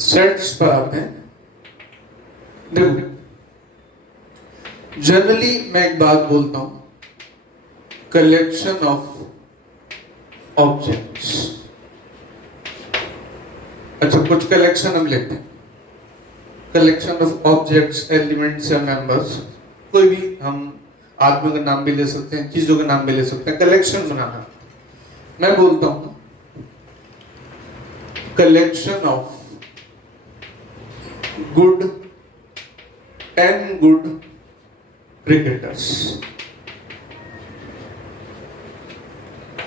Sets पर आते हैं। देखो, जनरली मैं एक बात बोलता हूं, कलेक्शन ऑफ ऑब्जेक्ट्स। अच्छा, कुछ कलेक्शन हम लेते हैं, कलेक्शन ऑफ ऑब्जेक्ट्स, एलिमेंट्स या मेंबर्स, कोई भी हम आदमियों के नाम भी ले सकते हैं, चीजों के नाम भी ले सकते हैं, कलेक्शन बनाना। मैं बोलता हूं collection of good 10 good cricketers.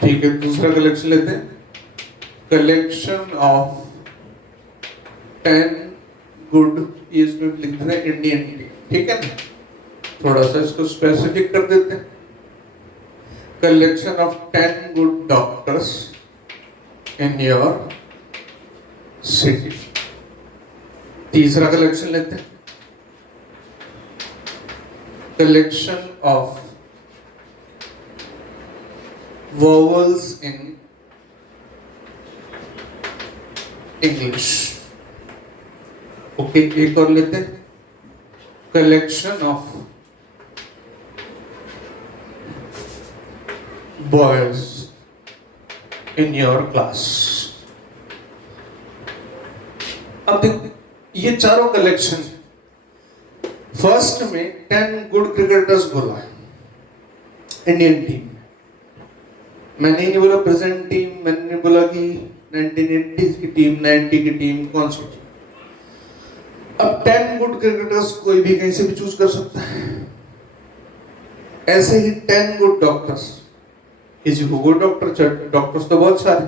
ठीक है, दूसरा कलेक्शन लेते हैं, कलेक्शन ऑफ 10 गुड, ये इसमें लिख देते हैं इंडियन टीम। ठीक है ना, थोड़ा सा इसको स्पेसिफिक कर देते हैं, collection of 10 good doctors in your city. तीसरा कलेक्शन लेते हैं, collection of vowels in English। Okay, एक और लेते हैं, collection of boys in your class. अब देखो, ये चारों कलेक्शन, फर्स्ट में 10 गुड क्रिकेटर्स बोला है इंडियन टीम। मैंने नहीं बोला प्रेजेंट टीम, मैंने नहीं बोला कि 1980s की टीम, 90 की टीम, कौन सी टीम। अब 10 गुड क्रिकेटर्स कोई भी कहीं से भी चूज कर सकता है। ऐसे ही 10 गुड डॉक्टर्स, किसी को गुड डॉक्टर, डॉक्टर्स तो बहुत सारे,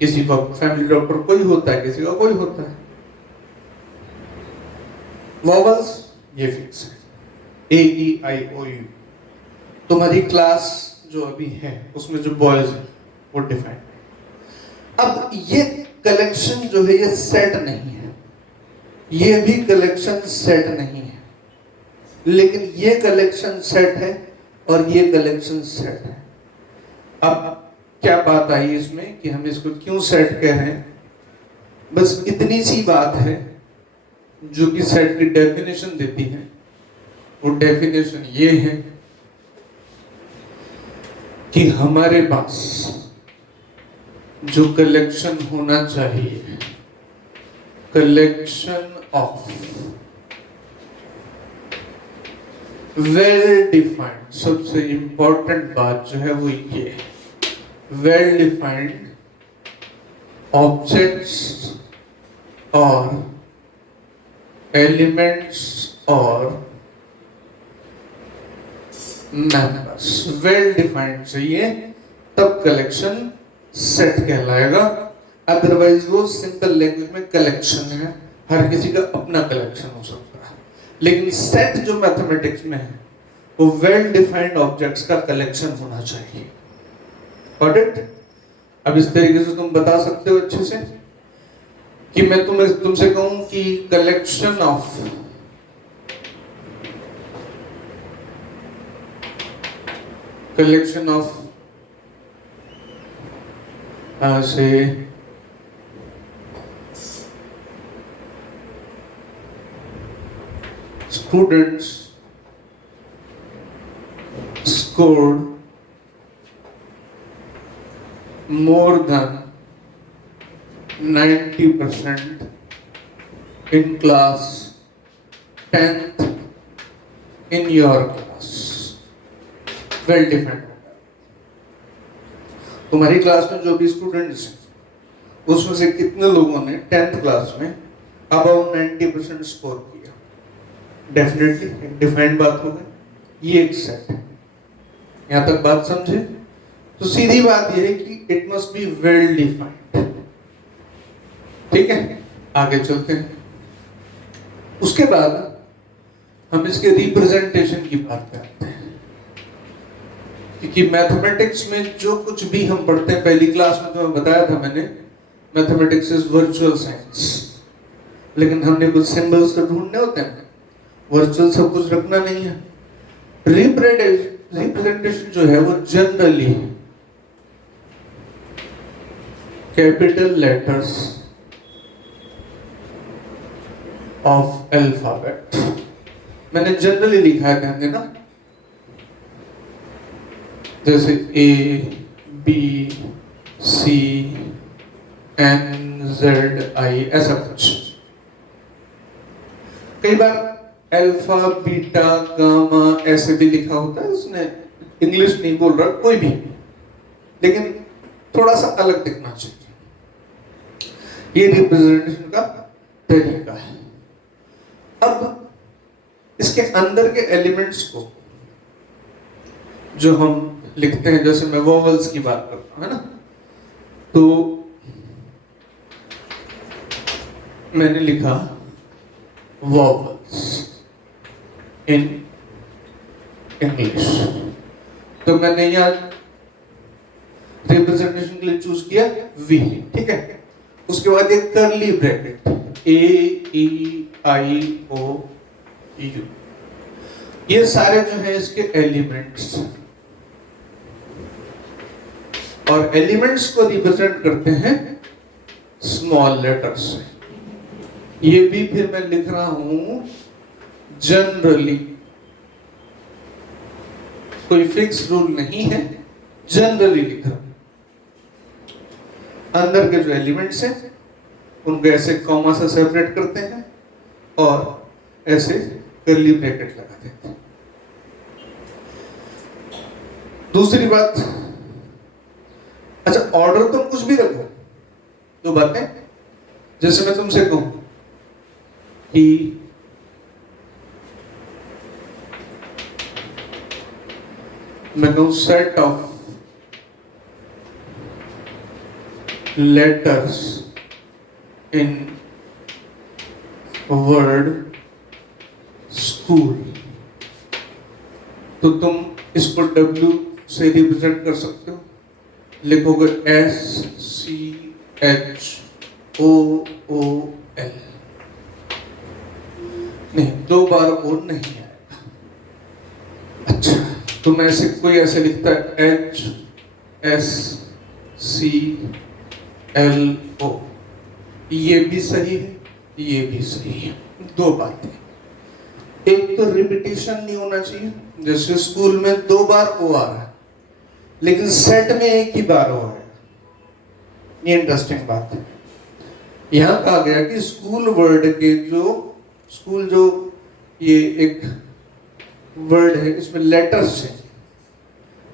किसी का फैमिली डॉक्टर कोई होता है, किसी का कोई होता है। वॉवल्स ये फिक्स है, AEIOU। तुम्हारी क्लास जो अभी है उसमें जो बॉयज है वो डिफाइंड है। अब ये कलेक्शन जो है ये सेट नहीं है, ये भी कलेक्शन सेट नहीं है, लेकिन ये कलेक्शन सेट है और ये कलेक्शन सेट है। अब क्या बात आई इसमें कि हम इसको क्यों सेट कह रहे हैं, बस इतनी सी बात है जो कि सेट की डेफिनेशन देती है। वो डेफिनेशन ये है कि हमारे पास जो कलेक्शन होना चाहिए, कलेक्शन ऑफ वेल डिफाइंड, सबसे इंपॉर्टेंट बात जो है वो ये है, वेल डिफाइंड ऑब्जेक्ट्स और एलिमेंट्स और मेंबर्स वेल डिफाइंड चाहिए, तब कलेक्शन सेट कहलाएगा। अदरवाइज वो सिंपल लैंग्वेज में कलेक्शन है, हर किसी का अपना कलेक्शन हो सकता है। लेकिन सेट जो मैथमेटिक्स में है वो वेल डिफाइंड ऑब्जेक्ट्स का कलेक्शन होना चाहिए। Got it? अब इस तरीके से तुम बता सकते हो अच्छे से कि मैं तुमसे कहूं कि कलेक्शन ऑफ से students scored more than 90% in class 10th in your class। Well defined. तुम्हारी क्लास में जो भी स्टूडेंट्स हैं उसमें से कितने लोगों ने 10th क्लास में अबाउट 90% स्कोर किया, डेफिनेटली एक डिफाइंड बात हो गई। ये एक सेट है। यहां तक बात समझे? तो सीधी बात ये है कि it must be well defined. ठीक है, आगे चलते हैं। उसके बाद हम इसके रिप्रेजेंटेशन की बात करते हैं, क्योंकि मैथमेटिक्स में जो कुछ भी हम पढ़ते हैं, पहली क्लास में तुम्हें बताया था मैंने, मैथमेटिक्स इज वर्चुअल साइंस, लेकिन हमने कुछ सिंबल्स तो ढूंढने होते हैं, वर्चुअल सब कुछ रखना नहीं है। रिप्रेजेंटेशन जो है वो generally capital letters of alphabet. मैंने जनरली लिखा है, ध्यान देना, जैसे A B C N Z I, ऐसा कुछ। कई बार अल्फा बीटा गामा ऐसे भी लिखा होता है, उसने इंग्लिश नहीं बोल रहा कोई भी, लेकिन थोड़ा सा अलग दिखना चाहिए। ये रिप्रेजेंटेशन का तरीका है। अब इसके अंदर के एलिमेंट्स को जो हम लिखते हैं, जैसे मैं वोवल्स की बात करता हूं, है ना, तो मैंने लिखा वोवल्स इन इंग्लिश, तो मैंने यहां रिप्रेजेंटेशन के लिए चूज किया वी, ठीक है। उसके बाद एक curly bracket A E I O U, ये सारे जो है इसके एलिमेंट्स, और एलिमेंट्स को रिप्रेजेंट करते हैं स्मॉल लेटर्स से। ये भी फिर मैं लिख रहा हूं जनरली, कोई फिक्स रूल नहीं है, जनरली लिख रहा हूं। अंदर के जो एलिमेंट्स हैं उनको ऐसे कॉमा से सेपरेट करते हैं और ऐसे कर्ली ब्रैकेट लगा देते हैं। दूसरी बात, अच्छा ऑर्डर तुम कुछ भी रखो, दो बातें, जैसे मैं तुमसे कहूं कि मैं कहूं set of letters in word school, तो तुम इसको W से रिप्रेजेंट कर सकते हो, लिखोगे SCHOOL, नहीं, दो बार ओ नहीं आएगा। अच्छा, तो मैं ऐसे कोई ऐसे लिखता है HSCLO, ये भी सही है, ये भी सही है। दो बातें, एक तो रिपीटिशन नहीं होना चाहिए, जैसे स्कूल में दो बार ओ आ रहा है लेकिन सेट में एक ही बार ओ आएगा, ये इंटरेस्टिंग बात है। यहां कहा गया कि स्कूल वर्ड के स्कूल जो ये एक वर्ड है, इसमें लेटर्स है,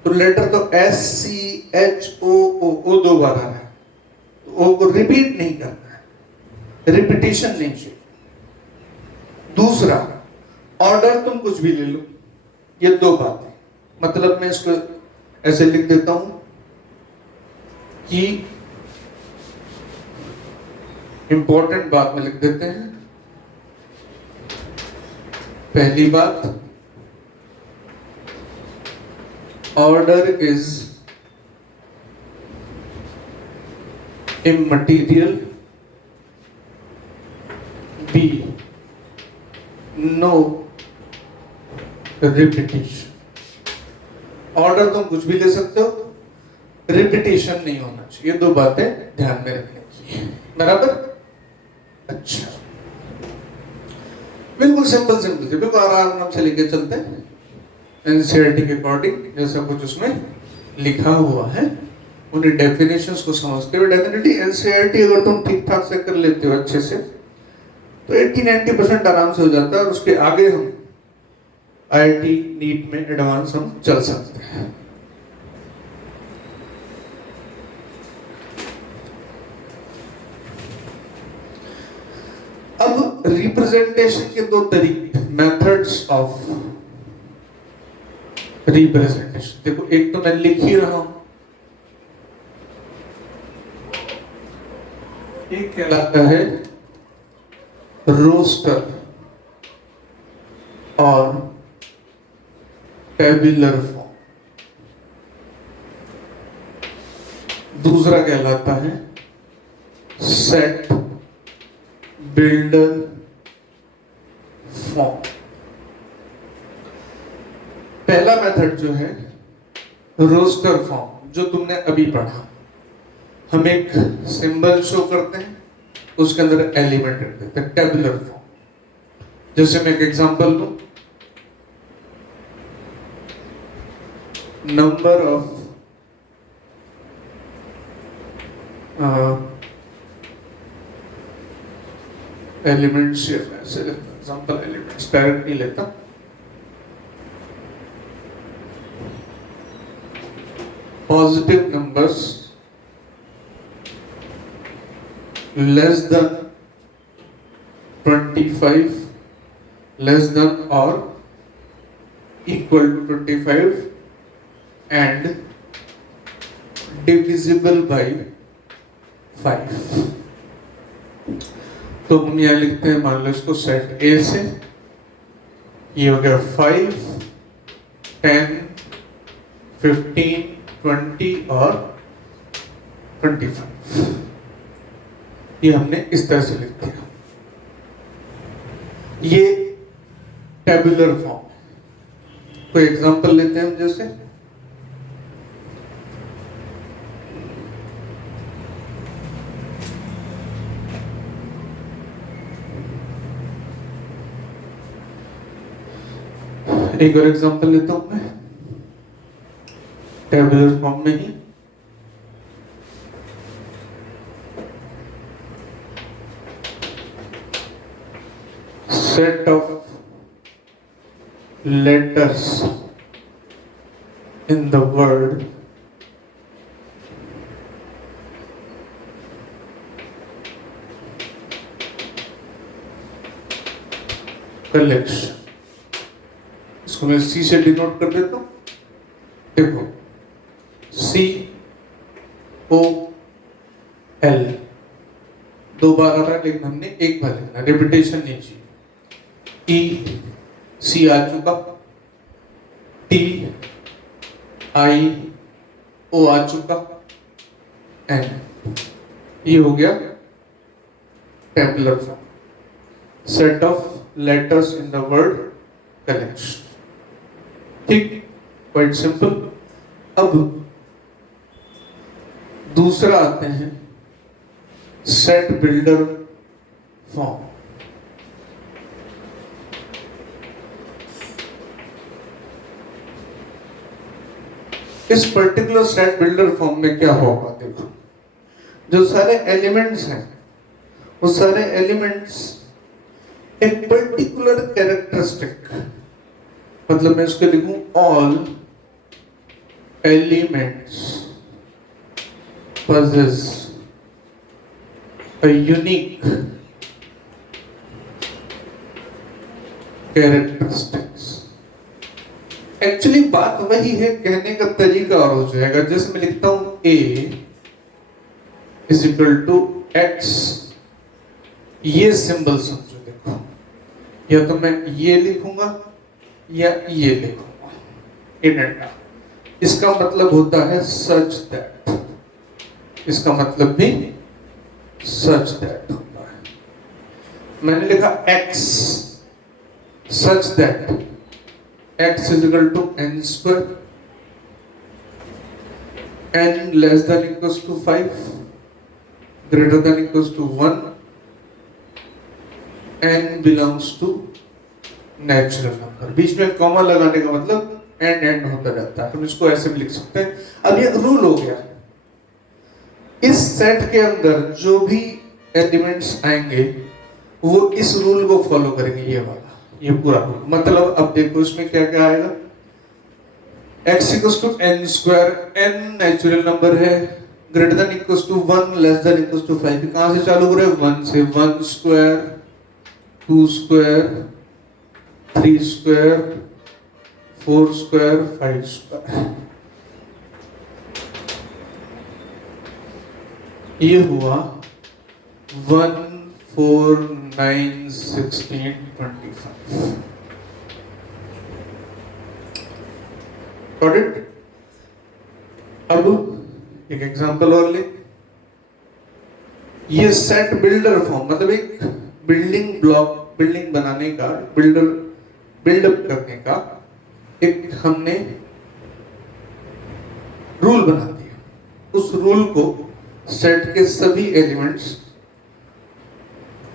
तो लेटर तो SCHOO दो बार आ रहा है, तो ओ को रिपीट नहीं करना है, रिपीटिशन नहीं चाहिए। दूसरा, ऑर्डर तुम कुछ भी ले लो, ये दो बातें, मतलब मैं इसको ऐसे लिख देता हूं कि इंपॉर्टेंट बात में लिख देते हैं। पहली बात, order is immaterial, be no repetition. Order तुम कुछ भी ले सकते हो, रिपीटिशन नहीं होना चाहिए, ये दो बातें ध्यान में रखने की, बराबर। अच्छा, बिल्कुल सिंपल सिंपल से, बिल्कुल आराम से लेके चलते हैं एनसीईआरटी के अकॉर्डिंग, जैसा कुछ उसमें लिखा हुआ है उन्हीं डेफिनेशंस को समझते हुए। डेफिनेटली एनसीईआरटी अगर तुम ठीक ठाक से कर लेते हो अच्छे से, तो 80-90% आराम से हो जाता है, और उसके आगे हम आईआईटी नीट में एडवांस हम चल सकते हैं। अब रिप्रेजेंटेशन के दो तरीके, मेथड्स ऑफ रिप्रेजेंटेशन। देखो, एक तो मैं लिख ही रहा हूं, एक कहलाता है रोस्टर और टेबुलर फॉर्म, दूसरा कहलाता है सेट बिल्डर फॉर्म। पहला मेथड जो है रोस्टर फॉर्म, जो तुमने अभी पढ़ा, हम एक सिंबल शो करते हैं, उसके अंदर एलिमेंट रख देते हैं, टेबुलर फॉर्म। जैसे मैं एक एग्जांपल दूं, number of elements, example elements direct नहीं लेता, positive numbers less than 25 less than और equal to 25 and divisible by 5। तो हम यहां लिखते हैं, मान लो इसको सेट ए से, ये हो गया 5, 10, 15, 20 और 25। ये हमने इस तरह से लिख दिया। ये टेबुलर फॉर्म है। कोई एग्जांपल लेते हैं हम, जैसे एक और एग्जांपल लेता हूं मैं टेबुलर फॉर्म में ही। Set of letters in the word collection। इसको मैं C से डिनोट कर देता हूं। देखो COL दो बार आ रहा है, लेकिन हमने एक बार लिखना, रिपीटेशन नहीं चाहिए। C आ चुका, TIO आ चुका, N, ये हो गया tabular form, set of letters in the word collection. ठीक, क्वाइट सिंपल। अब दूसरा आते हैं सेट बिल्डर फॉर्म। इस पर्टिकुलर सेट बिल्डर फॉर्म में क्या होगा, देखो जो सारे एलिमेंट्स हैं वो सारे एलिमेंट्स एक पर्टिकुलर कैरेक्टरिस्टिक, मतलब मैं इसको लिखूं all elements possess a unique characteristics। Actually बात वही है, कहने का तरीका और हो जाएगा। जैसे मैं लिखता हूं A is equal to X, ये सिंबल समझो। देखो, या तो मैं ये लिखूंगा या ये लिखूंगा, इडेंटा। इसका मतलब होता है सच दैट, इसका मतलब भी सच दैट होता है। मैंने लिखा X such that X is equal to n square, n less than equals to 5, greater than equals to 1, n belongs to natural number। बीच में कॉमा लगाने का मतलब एंड होता जाता है, हम इसको ऐसे भी लिख सकते हैं। अब ये रूल हो गया, इस सेट के अंदर जो भी एलिमेंट्स आएंगे वो इस रूल को फॉलो करेंगे, ये वाला, ये पूरा रूल। मतलब अब देखो इसमें क्या क्या आएगा, x equals to n square, n natural number है, greater than equals to 1, less than equals to 5। कहां से चालू हो रहा है, 1 से। 1 square, 2 square, 3 square, 4 square, 5 square. ये हुआ 1, 4, 9, 16, 25। Got it? अब एक एग्जांपल और ले। ये सेट बिल्डर फॉर्म, मतलब एक बिल्डिंग ब्लॉक, बिल्डिंग बनाने का, बिल्डअप करने का एक हमने रूल बना दिया। उस रूल को सेट के सभी एलिमेंट्स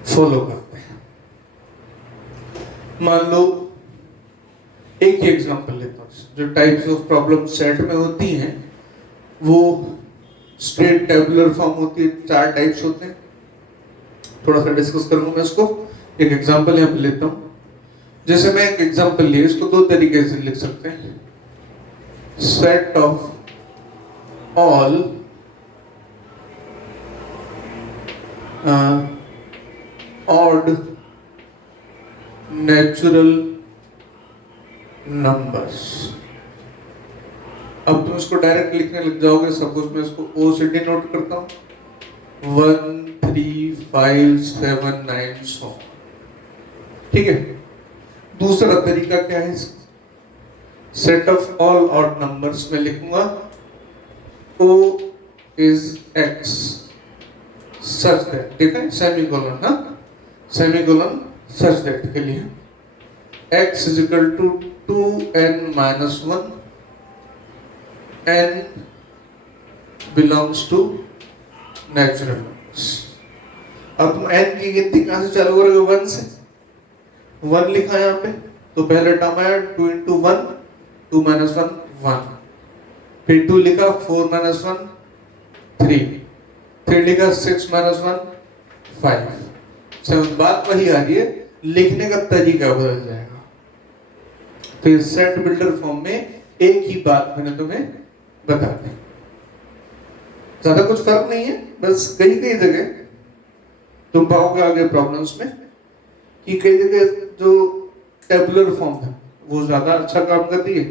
फॉलो करते हैं। मान लो एक ही एग्जांपल लेता हूँ, जो टाइप्स ऑफ प्रॉब्लम सेट में होती हैं वो स्ट्रेट टेबुलर फॉर्म होती है, 4 टाइप्स होते हैं। थोड़ा सा डिस्कस करूंगा मैं इसको। एक एग्जांपल यहाँ पे लेता हूँ। जैसे मैं एक एग्जांपल लिए, इसको 2 तरीके से लिख सकते हैं। Set of all odd natural numbers। अब तुम इसको डायरेक्ट लिखने लग जाओगे। सपोज मैं इसको ओ से डिनोट करता हूँ, 1 3 5 7 9 100। ठीक है। दूसरा तरीका क्या है? Set of all odd numbers में लिखूंगा O is X such that, ठीक है, सेमीकोलन, हाँ, सेमीकोलन such that के लिए X is equal to 2n minus 1, n belongs to natural numbers। अब तुम n की गिनती कहाँ से चालू करोगे? 1 से। 1 लिखा यहाँ पे, तो पहले टर्म आया 2 into 1, 2 minus 1 1, फिर 2 लिखा, 4 minus 1 3, 3 लिखा, 6 minus 1 5, 7। बात वही आ रही है, लिखने का तरीका बदल जाएगा। तो ये सेट बिल्डर फॉर्म में एक ही बात मैंने तुम्हें बता दी, ज्यादा कुछ फर्क नहीं है। बस कई कई जगह तुम पाओगे आगे प्रॉब्लम्स में कि कई जगह जो टेबुलर फॉर्म है वो ज्यादा अच्छा काम कर रही है,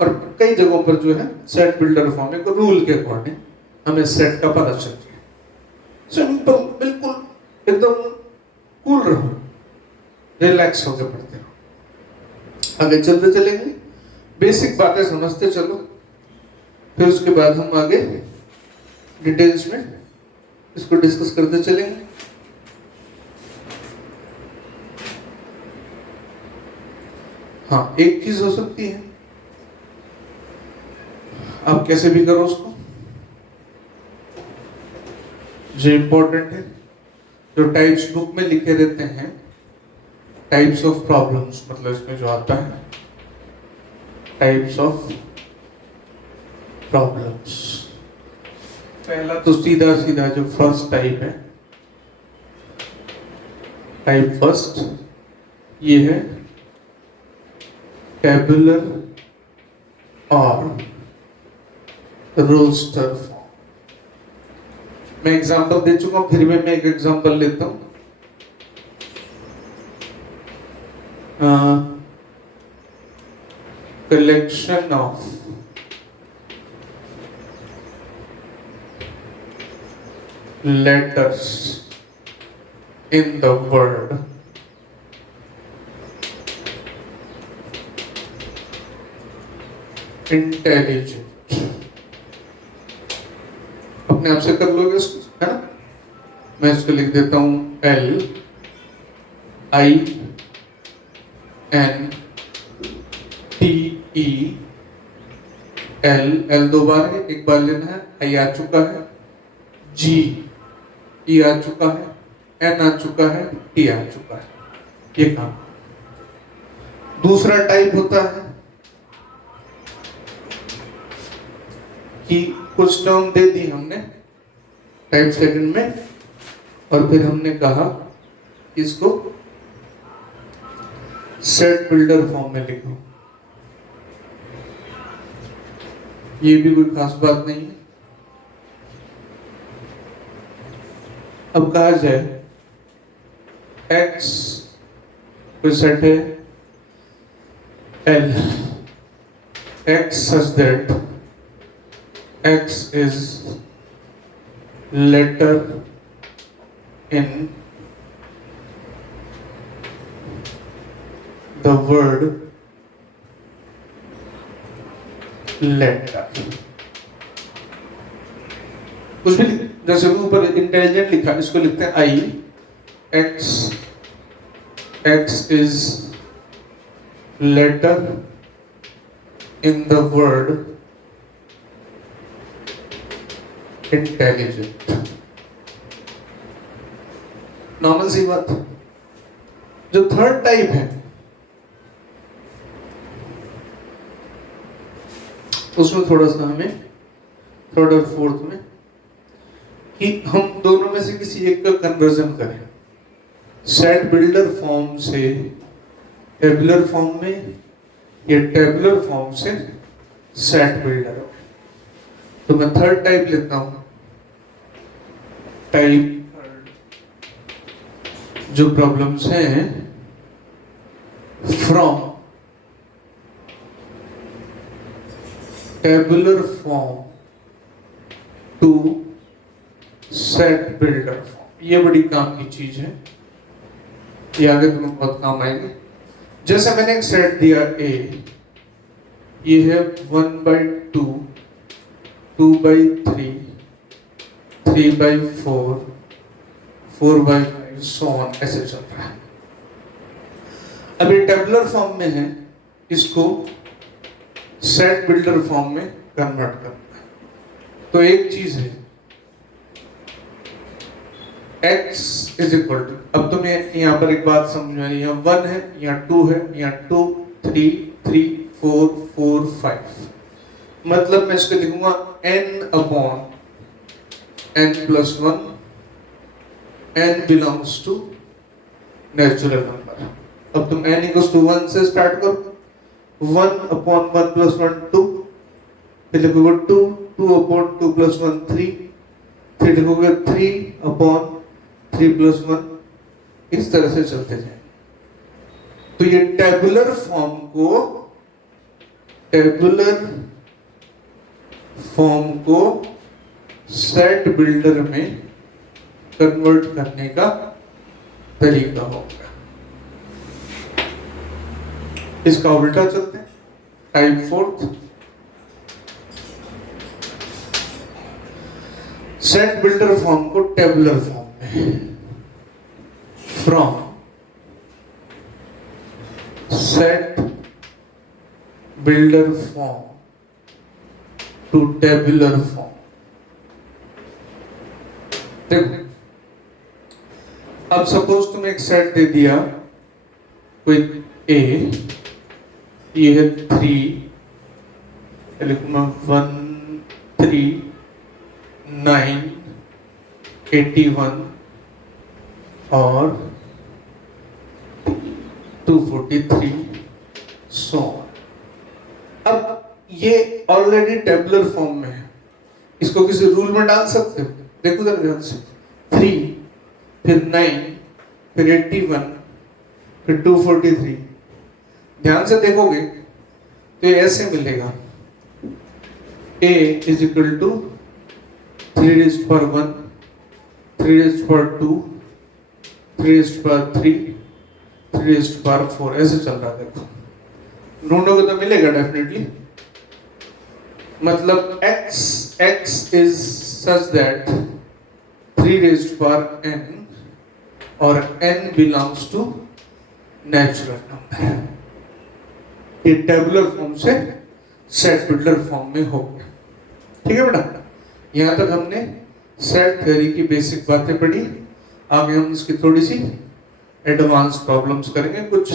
और कई जगहों पर जो है सेट बिल्डर फॉर्म एक रूल के अकॉर्डिंग हमें सेट का पता चल जाए। सिंपल, बिल्कुल एकदम कूल रहो, रिलैक्स होकर पढ़ते रहो। आगे चलते चलेंगे, बेसिक बातें समझते चलो, फिर उसके बाद हम आगे डिटेल्स में इसको डिस्कस करते चलेंगे। हाँ, एक चीज हो सकती है, आप कैसे भी करो उसको, जो इंपॉर्टेंट है, जो टाइप्स बुक में लिखे रहते हैं, टाइप्स ऑफ प्रॉब्लम्स, मतलब इसमें जो आता है टाइप्स ऑफ प्रॉब्लम्स, पहला तो सीधा सीधा जो फर्स्ट टाइप है, टाइप फर्स्ट, ये है टेबुलर और रोस्टर फॉर्म। मैं एग्जांपल दे चुका हूं, फिर भी मैं एक एग्जांपल लेता हूं। Collection of letters in the word intelligent। अपने आप से कर लोगे इसको, है ना? मैं इसको लिख देता हूं L I N T E L, L 2 बार है, एक बार लेना है, I आ चुका है, G E आ चुका है, N आ चुका है, T आ चुका है, ये काम। दूसरा टाइप होता है कि कुछ टर्म दे दी हमने टाइप सेकंड में, और फिर हमने कहा इसको सेट बिल्डर फॉर्म में लिखो। ये भी कोई खास बात नहीं है। अब कहा जाए x कोई सेट है L, x such that x is letter in the word letter। कुछ भी, जैसे ऊपर इंटेलिजेंट लिखा, इसको लिखते हैं I, X, X is letter in the word intelligent। Normal सी बात। जो थर्ड टाइप है उसमें थोड़ा सा हमें थर्ड और फोर्थ में कि हम दोनों में से किसी एक का कन्वर्जन करें, सेट बिल्डर फॉर्म से टेबुलर फॉर्म में या टेबुलर फॉर्म से सेट बिल्डर। तो मैं थर्ड टाइप लेता हूं। टाइप जो प्रॉब्लम्स हैं from tabular form to set builder form, ये बड़ी काम की चीज है, ये आगे तुम्हें बहुत काम आएगी। जैसे मैंने एक सेट दिया ए, ये है 1/2, 2/3, 3/4, 4/5, सो ऑन, ऐसे चल रहा है। अब ये टेबुलर फॉर्म में है, इसको सेट बिल्डर फॉर्म में कन्वर्ट करना है। तो एक चीज है x इज इक्वल टू, अब तुम्हें यहाँ पर एक बात समझ में आई, यहाँ 1 है, यहाँ 2 है, यहाँ 2, 3, 3, 4, 4, 5, मतलब मैं इसको लिखूंगा n/n + 1, n belongs to natural number. अब तुम n = 1 से स्टार्ट करो, 1/1 + 1 2, फिर लिखोगे 2, 2/2 + 1 3, फिर लिखोगे 3/3 + 1, इस तरह से चलते जाए। तो ये टेबुलर फॉर्म को सेट बिल्डर में कन्वर्ट करने का तरीका होगा। इसका उल्टा चलते हैं, type fourth. Set builder form को टेबुलर फॉर्म में from set builder form to tabular form. देखो, अब सपोज तुम एक सेट दे दिया कोई ए, ये है 3, लिखूंगा 1, 3, 9, 81 और 243, सो ऑन। अब ये ऑलरेडी टेबुलर फॉर्म में है, इसको किसी रूल में डाल सकते हो। देखो जरा ध्यान से, 3, फिर 9, फिर 81, फिर 243, ध्यान से देखोगे तो ये ऐसे मिलेगा, a = 3^1, 3^2, 3^3, 3^4, ऐसे चल रहा है। देखो, ढूंढोगे तो मिलेगा डेफिनेटली। मतलब x is such that 3^n और n belongs to natural number. ये टेबुलर फॉर्म से सेट बिल्डर फॉर्म में हो गया। ठीक है बेटा, यहाँ तक हमने सेट थ्योरी की बेसिक बातें पढ़ी। आगे हम इसकी थोड़ी सी एडवांस प्रॉब्लम्स करेंगे। कुछ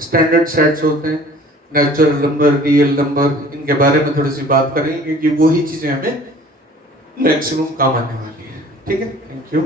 स्टैंडर्ड सेट्स होते हैं, नेचुरल नंबर, रियल नंबर, इनके बारे में थोड़ी सी बात करेंगे क्योंकि वही चीजें हमें मैक्सिमम काम आने वाली है। ठीक है, थैंक यू।